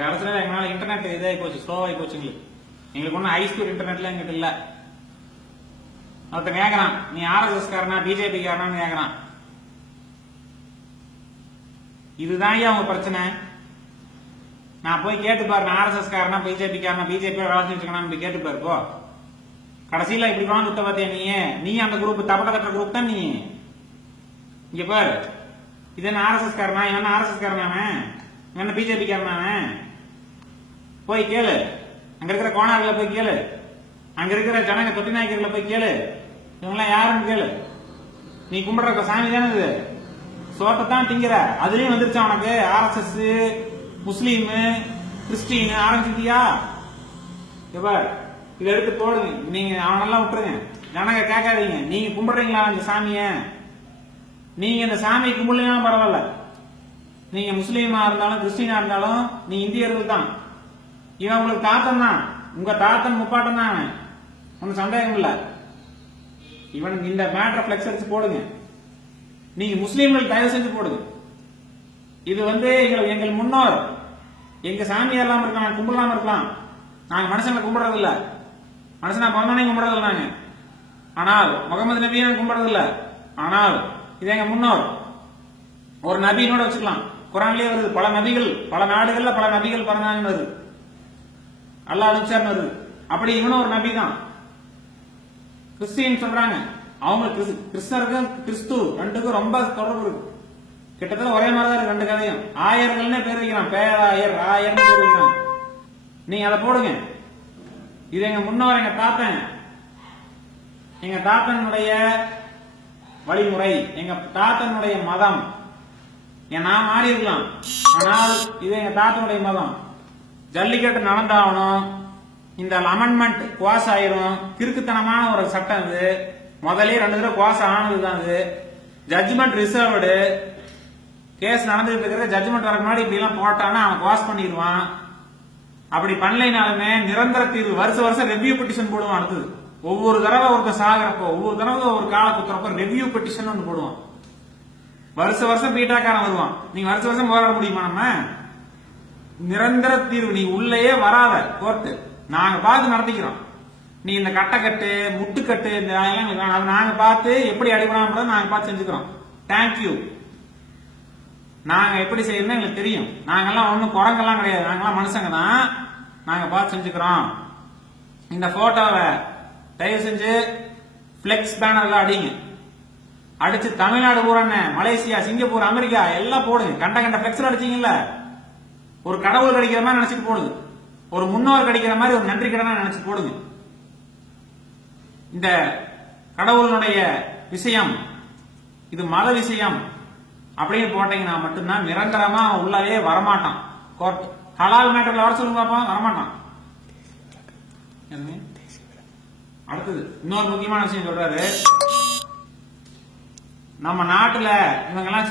கடைசியில் எங்களால் இன்டர்நெட் இதாகி போச்சு, ஸ்லோவாகி போச்சு. எங்களுக்கு ஒன்றும் ஹை ஸ்பீட் இன்டர்நெட்லாம் எங்கிட்ட இல்லை. ஒருத்தன் கேட்கறான், நீ ஆர்எஸ்எஸ் காரனா பிஜேபி காரனான்னு கேட்கறான். இதுதான் அவங்க பிரச்சனை. நான் போய் கேட்டுப்பாரு, நான் ஆர்எஸ்எஸ் காரனா பிஜேபி காரனா, பிஜேபி வேலை செஞ்சுக்கணும் கேட்டுப்பாரு. போ, கடைசியில இப்படி வாங்க விட்ட பாத்தியா நீ அந்த குரூப் தப்பட்ட கட்டுற குரூப் தான் நீ. இங்க பாரு, இது என்ன ஆர்எஸ்எஸ் காரனா, என்ன ஆர்எஸ்எஸ் காரனானே, என்ன பிஜேபி காரனானே? போய் கேளு, அங்க இருக்கிற கோணார்ல போய் கேளு, அங்க இருக்கிற ஜனங்க தொட்டி நாயக்கர்ல போய் கேளு, இவங்கெல்லாம் யாருன்னு கேளு. நீ கும்பிடுற சாமி தானே இது, சோட்டத்தான் திங்கிற. அதுலயும் வந்துருச்சா உனக்கு ஆர்எஸ்எஸ், முஸ்லீம், கிறிஸ்டின் ஆரம்பிச்சிட்டியா? இதை எடுத்து போடுங்க. நீங்க அவனெல்லாம் விட்டுருங்க, ஜனங்க கேட்காதீங்க. நீங்க கும்பிடுறீங்களா இந்த சாமிய? நீங்க இந்த சாமியை கும்பிடலாம் பரவாயில்ல, நீங்க முஸ்லீமா இருந்தாலும் கிறிஸ்டினா இருந்தாலும் நீ இந்தியர்கள் தான். இவன் உங்களுக்கு தாத்தன் தான், உங்க தாத்தன் முப்பாட்டம் தான், ஒன்னும் சந்தேகம் இல்ல. இவனுக்கு இந்த மேட்டரை பிளெக்ஸ் அடிச்சு போடுங்க. நீங்க முஸ்லீம்கள் தயவு செஞ்சு போடுங்க. இது எங்கள் முன்னோர், எங்க சாமி எல்லாம் இருக்கலாம், கும்பிடலாம் இருக்கலாம். நாங்க மனுஷங்களை கும்பிடுறது இல்ல, மனுஷனா பிறந்தானே கும்பிடுறது நாங்க. ஆனால் முகமது நபியை கும்பிடுறது இல்ல. ஆனால் இது எங்க முன்னோர். ஒரு நபியோட வச்சுக்கலாம், குரான்லயே வருது, பல நபிகள் பல நாடுகள்ல பல நபிகள் பிறந்தாங்கன்னு வருது, அல்லாஹ் அனுப்பிச்சார்னு வருது. அப்படி இவனும் ஒரு நபி தான். கிறிஸ்டின் சொல்றாங்க, அவங்க கிறிஸ்தருக்கும் கிறிஸ்து ரெண்டுக்கும் ரொம்ப தொடர்பு இருக்கு. கிட்டத்தட்ட ஒரே மாதிரிதான் இருக்கு ரெண்டு கதையும். ஆயர்கள்னே பேர் வைக்கிறான், பேராயர் ஆயர்னு பேர் வைக்கிறான். நீங்க அதை போடுங்க. இது எங்க முன்னோர், எங்க தாத்தன், எங்க தாத்தனுடைய வழிமுறை, எங்க தாத்தனுடைய மதம். நான் மாறி இருக்கலாம், ஆனால் இது எங்க தாத்தனுடைய மதம். ஜல்லிக்கட்டு நடந்தாகணும், இந்த அமெண்ட்மெண்ட் குவாஸ் ஆயிரும். கிறுக்குத்தனமான ஒரு சட்டம் இது. முதலே 2 தடவை குவாஸ் ஆனதுதான் இது. Judgement reserved. கேஸ் நடந்துட்டு இருக்கிற ஜட்ஜ்மெண்ட் வர முன்னாடி இப்படி எல்லாம் போட்டானா அவன் குவாஸ் பண்ணிடுவான். அப்படி பண்ணலைனாலுமே நிரந்தர தீர்வு, வருஷம் ரெவ்யூ பெட்டிஷன் போடுவான். அடுத்தது ஒவ்வொரு தடவை ஒருத்தர் சாகிறப்போ, ஒவ்வொரு தடவை ஒரு கால குத்துறப்போ ரெவ்யூ பெட்டிஷன் ஒன்று போடுவான். வருஷம் பீட்டாக்காரன் வருவான். நீங்க வருஷம் போராட முடியுமா? நம்ம நிரந்தர தீர்வு, நீ உள்ளேயே வராத கோர்ட்டு, நாங்க பார்த்து நடத்திக்கிறோம். நீ இந்த கட்டை முட்டுக்கட்டு நாங்க பார்த்து எப்படி அடிபடாம நாங்க பார்த்து செஞ்சுக்கிறோம். தேங்க்யூ. நாங்க எப்படி செய்யணும் எங்களுக்கு தெரியும். நாங்கெல்லாம் ஒன்னும் குரங்கெல்லாம் கிடையாது, நாங்கெல்லாம் மனுஷங்க தான். நாங்க பார்த்து செஞ்சுக்கிறோம். இந்த போட்டோவை தயவு செஞ்சு பிளெக்ஸ் பேனர்ல அடிங்க. அடிச்சு தமிழ்நாடு பூரா, மலேசியா, சிங்கப்பூர், அமெரிக்கா எல்லாம் போடுங்க. கண்ட பிளெக்ஸ்ல அடிச்சீங்கல்ல, ஒரு கடவுள் கிடைக்கிற மாதிரி நினைச்சிட்டு போடுங்க. ஒரு முன்னோர் கிடைக்கிற மாதிரி ஒரு நன்றி கடனா நினைச்சு போடுங்க. இந்த கடவுளுடைய விஷயம், இது மத விஷயம் அப்படின்னு போட்டீங்கன்னா மட்டும்தான் நிரந்தரமா உள்ளவே வரமாட்டான். கோர்ட் ஹலால் மேட்டர்ல வர சொல்லுங்க பாப்போம், வரமாட்டான். அடுத்தது இன்னொரு முக்கியமான விஷயம் சொல்றாரு. நம்ம நாட்டுல இவங்க எல்லாம்